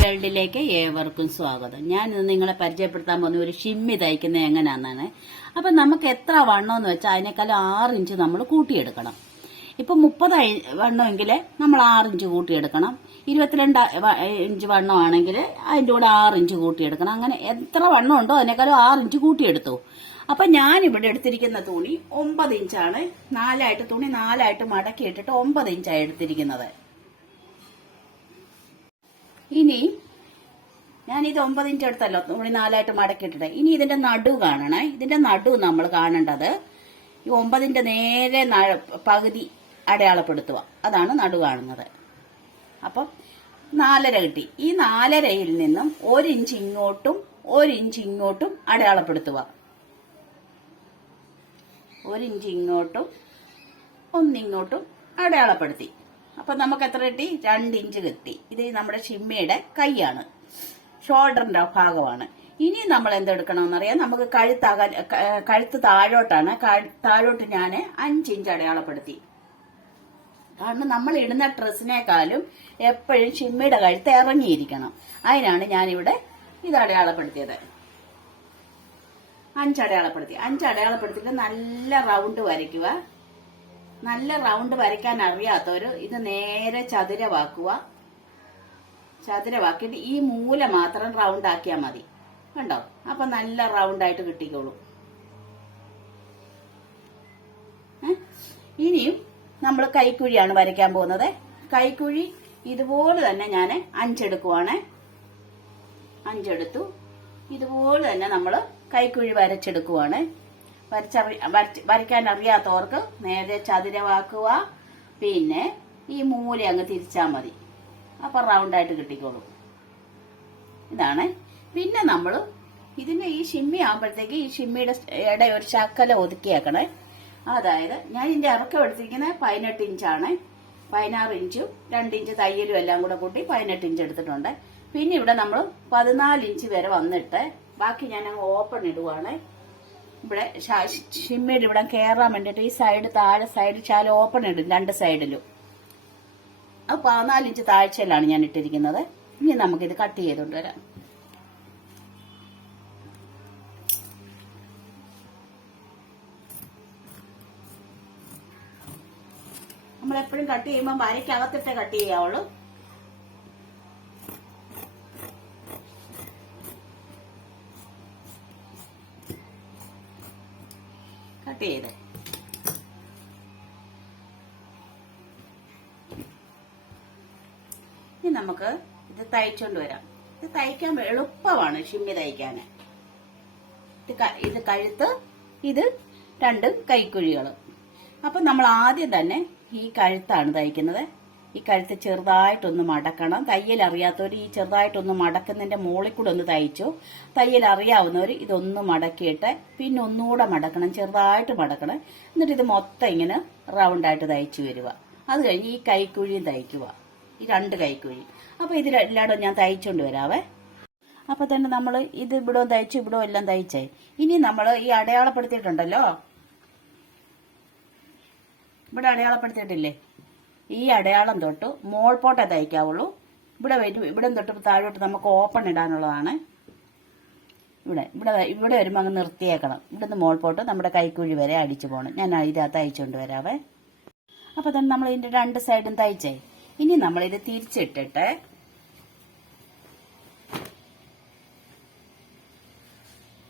വേൾഡിലേക്ക് ഏവർക്കും സ്വാഗതം. ഞാൻ ഇന്ന് നിങ്ങളെ പരിചയപ്പെടുത്താൻ പോകുന്ന ഒരു ഷിമ്മി തയ്ക്കുന്നത് എങ്ങനെയാണെന്നാണ് അപ്പം നമുക്ക് എത്ര വണ്ണമെന്ന് വെച്ചാൽ അതിനേക്കാൾ ആറ് ഇഞ്ച് നമ്മൾ കൂട്ടിയെടുക്കണം. ഇപ്പം മുപ്പത് വണ്ണമെങ്കിൽ നമ്മൾ ആറ് ഇഞ്ച് കൂട്ടിയെടുക്കണം. ഇരുപത്തിരണ്ട് ഇഞ്ച് വണ്ണമാണെങ്കിൽ അതിന്റെ കൂടെ ആറ് ഇഞ്ച് കൂട്ടിയെടുക്കണം. അങ്ങനെ എത്ര വണ്ണം ഉണ്ടോ അതിനേക്കാളും ആറ് ഇഞ്ച് കൂട്ടിയെടുത്തു. അപ്പം ഞാൻ ഇവിടെ എടുത്തിരിക്കുന്ന തുണി ഒമ്പത് ഇഞ്ചാണ്. നാലായിട്ട് തുണി നാലായിട്ട് മടക്കി ഇട്ടിട്ട് ഒമ്പത് ഇഞ്ചാണ് എടുത്തിരിക്കുന്നത്. ഇനി ഞാൻ ഇത് ഒമ്പത് ഇഞ്ച് എടുത്തല്ലോ തുണി നാലായിട്ട് മടക്കി ഇട്ടിട്ട് ഇനി ഇതിന്റെ നടു കാണണേ. ഇതിന്റെ നടു നമ്മൾ കാണേണ്ടത് ഈ ഒമ്പതിന്റെ നേരെ പകുതി അടയാളപ്പെടുത്തുക. അതാണ് നടു കാണുന്നത്. അപ്പം നാലര കിട്ടി. ഈ നാലരയിൽ നിന്നും ഒരു ഇഞ്ച് ഇങ്ങോട്ടും ഒരു ഇഞ്ച് ഇങ്ങോട്ടും അടയാളപ്പെടുത്തുക. ഒരു ഇഞ്ച് ഇങ്ങോട്ടും ഒന്നിങ്ങോട്ടും അടയാളപ്പെടുത്തി. അപ്പൊ നമുക്ക് എത്ര കിട്ടി? രണ്ട് ഇഞ്ച് കിട്ടി. ഇത് നമ്മുടെ ഷിമ്മയുടെ കൈയാണ്. ഷോൾഡറിന്റെ ഭാഗമാണ്. ഇനി നമ്മൾ എന്തെടുക്കണമെന്നറിയാം? നമുക്ക് കഴുത്താകാൻ കഴുത്ത് താഴോട്ടാണ്. താഴോട്ട് ഞാൻ അഞ്ച് ഇഞ്ച് അടയാളപ്പെടുത്തി. കാരണം നമ്മൾ ഇടുന്ന ഡ്രസ്സിനേക്കാളും എപ്പോഴും ഷിമ്മയുടെ കഴുത്ത് ഇറങ്ങിയിരിക്കണം. അതിനാണ് ഞാനിവിടെ ഇത് അടയാളപ്പെടുത്തിയത്. അഞ്ച് അടയാളപ്പെടുത്തി. അഞ്ച് അടയാളപ്പെടുത്തിയിട്ട് നല്ല റൗണ്ട് വരയ്ക്കുക. നല്ല റൗണ്ട് വരയ്ക്കാൻ അറിയാത്തവര് ഇത് നേരെ ചതുരവാക്കുക. ചതുരവാക്കിയിട്ട് ഈ മൂല മാത്രം റൗണ്ട് ആക്കിയാൽ മതി. കണ്ടോ? അപ്പൊ നല്ല റൗണ്ട് ആയിട്ട് കിട്ടിക്കോളും? ഇനിയും നമ്മൾ കൈക്കുഴിയാണ് വരയ്ക്കാൻ പോകുന്നത്. കൈക്കുഴി ഇതുപോലെ തന്നെ ഞാൻ അഞ്ചെടുക്കുവാണ്. അഞ്ചെടുത്തു. ഇതുപോലെ തന്നെ നമ്മൾ കൈക്കുഴി വരച്ചെടുക്കുവാണ്. വരച്ച് വരയ്ക്കാൻ അറിയാത്തവർക്ക് നേരെ ചതുരവാക്കുക. പിന്നെ ഈ മൂല അങ്ങ് തിരിച്ചാൽ മതി. അപ്പം റൗണ്ടായിട്ട് കിട്ടിക്കോളും. ഇതാണ്. പിന്നെ നമ്മൾ ഇതിന് ഈ ഷിമ്മി ആകുമ്പോഴത്തേക്ക് ഈ ഷിമ്മിയുടെ ഇട ഒരു ശക്കല ഒതുക്കിയേക്കണേ. അതായത് ഞാൻ ഇതിന്റെ ഇറക്കം എടുത്തിരിക്കുന്നത് പതിനെട്ട് ഇഞ്ചാണ് പതിനാറ് ഇഞ്ചും രണ്ട് ഇഞ്ച് തയ്യലും എല്ലാം കൂടെ കൂട്ടി പതിനെട്ട് ഇഞ്ച് എടുത്തിട്ടുണ്ട്. പിന്നെ ഇവിടെ നമ്മൾ പതിനാല് ഇഞ്ച് വരെ വന്നിട്ട് ബാക്കി ഞാൻ ഓപ്പൺ ഇടുവാണ്. ഇവിടെ ഷിമ്മയിൽ ഇവിടെ കയറാൻ വേണ്ടിയിട്ട് ഈ സൈഡ് താഴെ സൈഡ് ചാല ഓപ്പൺ ഇടും രണ്ട് സൈഡിലും അത് പതിനാലിഞ്ച് താഴ്ചയിലാണ് ഞാൻ ഇട്ടിരിക്കുന്നത്. ഇനി നമുക്കിത് കട്ട് ചെയ്തുകൊണ്ട് വരാം. നമ്മൾ എപ്പോഴും കട്ട് ചെയ്യുമ്പോൾ വരയ്ക്കകത്തിട്ടേ കട്ട് ചെയ്യാവുള്ളൂ. കട്ട് ചെയ്ത്. ഇനി നമുക്ക് ഇത് തയ്ച്ചോണ്ട് വരാം. ഇത് തയ്ക്കാൻ എളുപ്പമാണ് ഷിമ്മി തയ്ക്കാൻ ഇത് കഴുത്ത് ഇത് രണ്ട് കൈക്കുഴികൾ അപ്പൊ നമ്മൾ ആദ്യം തന്നെ ഈ കഴുത്താണ് തയ്ക്കുന്നത്. ഈ കഴുത്ത് ചെറുതായിട്ടൊന്ന് മടക്കണം. തയ്യൽ അറിയാത്തവർ ഈ ചെറുതായിട്ടൊന്ന് മടക്കുന്നതിന്റെ മുകളിൽ കൂടെ ഒന്ന് തയ്ച്ചു. തയ്യൽ അറിയാവുന്നവർ ഇതൊന്ന് മടക്കിയിട്ട് പിന്നെ ഒന്നുകൂടെ മടക്കണം ചെറുതായിട്ട് മടക്കണം. എന്നിട്ട് ഇത് മൊത്തം ഇങ്ങനെ റൗണ്ടായിട്ട് തയ്ച്ചു വരിക. അത് കഴിഞ്ഞ് ഈ കൈക്കുഴിയും തയ്ക്കുക. ഈ രണ്ട് കൈക്കുഴി. അപ്പൊ ഇത് എല്ലായിടും ഞാൻ തയ്ച്ചുകൊണ്ട് വരാവേ. അപ്പൊ തന്നെ നമ്മൾ ഇത് ഇവിടെ തയ്ച്ചു ഇവിടെ എല്ലാം തയ്ച്ചേ. ഇനി നമ്മൾ ഈ അടയാളപ്പെടുത്തിയിട്ടുണ്ടല്ലോ? ഇവിടെ അടയാളപ്പെടുത്തിയിട്ടില്ലേ? ഈ അടയാളം തൊട്ട് മോൾ പോട്ടേ തയ്ക്കാവുള്ളൂ ഇവിടെ വരും ഇവിടെ തൊട്ട് താഴോട്ട് നമുക്ക് ഓപ്പൺ ഇടാനുള്ളതാണ്. ഇവിടെ ഇവിടെ ഇവിടെ വരുമ്പോൾ അങ്ങ് നിർത്തിയേക്കണം. ഇവിടുന്ന് മോൾ പോട്ട് നമ്മുടെ കൈക്കുഴി വരെ അടിച്ചു പോകണം ഞാൻ ഇതിനകത്ത് അയച്ചുകൊണ്ട് വരാവേ. അപ്പൊ തന്നെ നമ്മൾ ഇതിന്റെ രണ്ട് സൈഡും തയ്ച്ചേ. ഇനി നമ്മൾ ഇത് തിരിച്ചിട്ടിട്ട്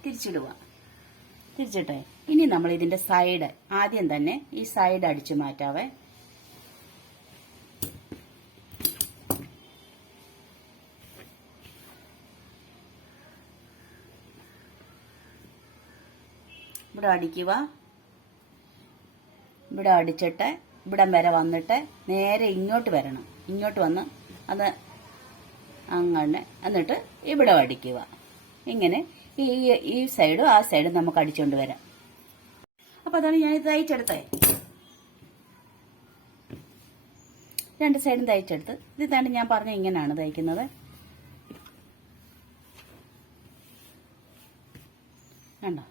തിരിച്ചിടുക. തിരിച്ചിട്ടെ? ഇനി നമ്മൾ ഇതിന്റെ സൈഡ് ആദ്യം തന്നെ ഈ സൈഡ് അടിച്ചു മാറ്റാവേ. ഇവിടെ അടിക്കുക. ഇവിടെ അടിച്ചിട്ട് ഇവിടം വരെ വന്നിട്ട് നേരെ ഇങ്ങോട്ട് വരണം. ഇങ്ങോട്ട് വന്ന് അത് അങ്ങനെ എന്നിട്ട് ഇവിടെ അടിക്കുക. ഇങ്ങനെ ഈ ഈ സൈഡും ആ സൈഡും നമുക്ക് അടിച്ചുകൊണ്ട് വരാം. അപ്പൊ അതാണ് ഞാൻ ഇത് തയ്ച്ചെടുത്തേ രണ്ട് സൈഡും തയ്ച്ചെടുത്ത് ഇത് തന്നെ ഞാൻ പറഞ്ഞ ഇങ്ങനെയാണ് തയ്ക്കുന്നത്. കണ്ടോ?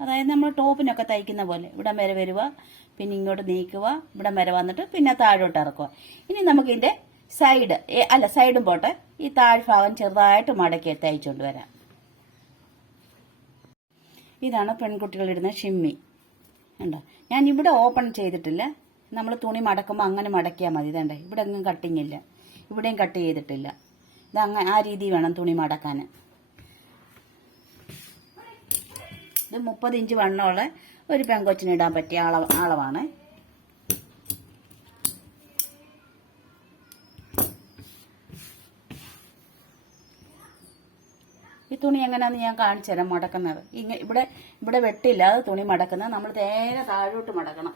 അതായത് നമ്മൾ ടോപ്പിനൊക്കെ തയ്ക്കുന്ന പോലെ. ഇവിടം വരെ വരിക പിന്നെ ഇങ്ങോട്ട് നീക്കുക ഇവിടെ വരെ വന്നിട്ട് പിന്നെ താഴോട്ട് ഇറക്കുക. ഇനി നമുക്കിതിന്റെ സൈഡ് അല്ല സൈഡും പോട്ടെ. ഈ താഴ്ഭാഗം ചെറുതായിട്ട് മടക്കി തയ്ച്ചുകൊണ്ട് വരാം. ഇതാണ് പെൺകുട്ടികളിടുന്ന ഷിമ്മി. ഉണ്ടോ ഞാൻ ഇവിടെ ഓപ്പൺ ചെയ്തിട്ടില്ല. നമ്മൾ തുണി മടക്കുമ്പോൾ അങ്ങനെ മടക്കിയാൽ മതി. ഇതേണ്ടേ ഇവിടെ ഒന്നും കട്ടിങ് ഇല്ല. ഇവിടെയും കട്ട് ചെയ്തിട്ടില്ല. ഇത് അങ്ങനെ ആ രീതി വേണം തുണി മടക്കാൻ ഇത് മുപ്പത് ഇഞ്ച് വണ്ണമുള്ള ഒരു പെങ്കൊച്ചിന് ഇടാൻ പറ്റിയ അളവ് അളവാണ്. ഈ തുണി എങ്ങനെയാന്ന് ഞാൻ കാണിച്ചു തരാം മടക്കുന്നത്. ഇങ്ങനെ ഇവിടെ ഇവിടെ വെട്ടില്ലാതെ തുണി മടക്കുന്നത്. നമ്മൾ നേരെ താഴോട്ട് മടക്കണം.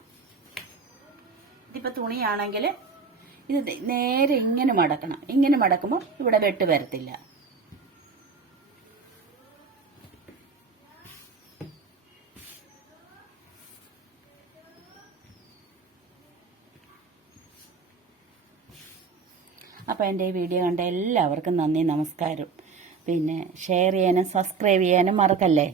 ഇതിപ്പോ തുണിയാണെങ്കിൽ ഇത് നേരെ ഇങ്ങനെ മടക്കണം. ഇങ്ങനെ മടക്കുമ്പോൾ ഇവിടെ വെട്ട് വരത്തില്ല. അപ്പോൾ എന്റെ ഈ വീഡിയോ കണ്ട എല്ലാവർക്കും നന്ദി നമസ്കാരം. പിന്നെ ഷെയർ ചെയ്യാനും സബ്സ്ക്രൈബ് ചെയ്യാനും മറക്കല്ലേ?